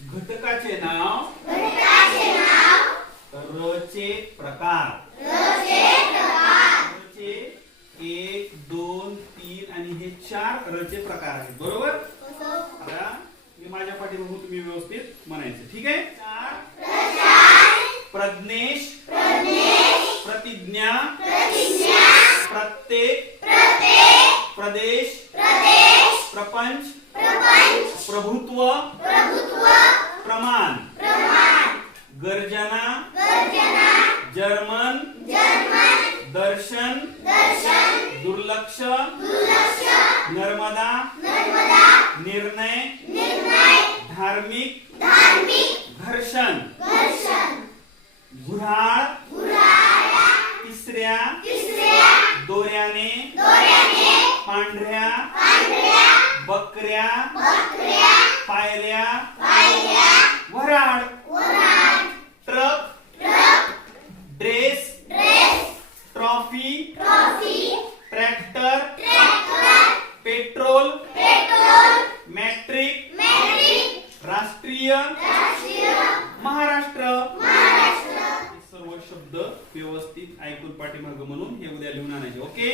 घटकाचे नाव र चे प्रकार चे 1 2 3 आणि हे 4 र चे प्रकार आहेत. बरोबर. आता मी माझ्या पाठीमागून तुम्ही व्यवस्थित म्हणायचं. ठीक आहे. 4 प्रज्ञेश प्रतिज्ञा प्रत्येक प्रदेश प्रपंच प्रभुत्व प्रमाण गर्जना जर्मन दर्शन दुर्लक्ष नर्मदा निर्णय धार्मिक घर्षण घुराळ तिसऱ्या दोऱ्याने पांढऱ्या बकऱ्या पायऱ्या वराड truck dress trophy tractor petrol matric राष्ट्रीय महाराष्ट्र. हे सर्व शब्द व्यवस्थित ऐकून पाठीमागे म्हणून हे उद्या लिहून आणायचे. ओके.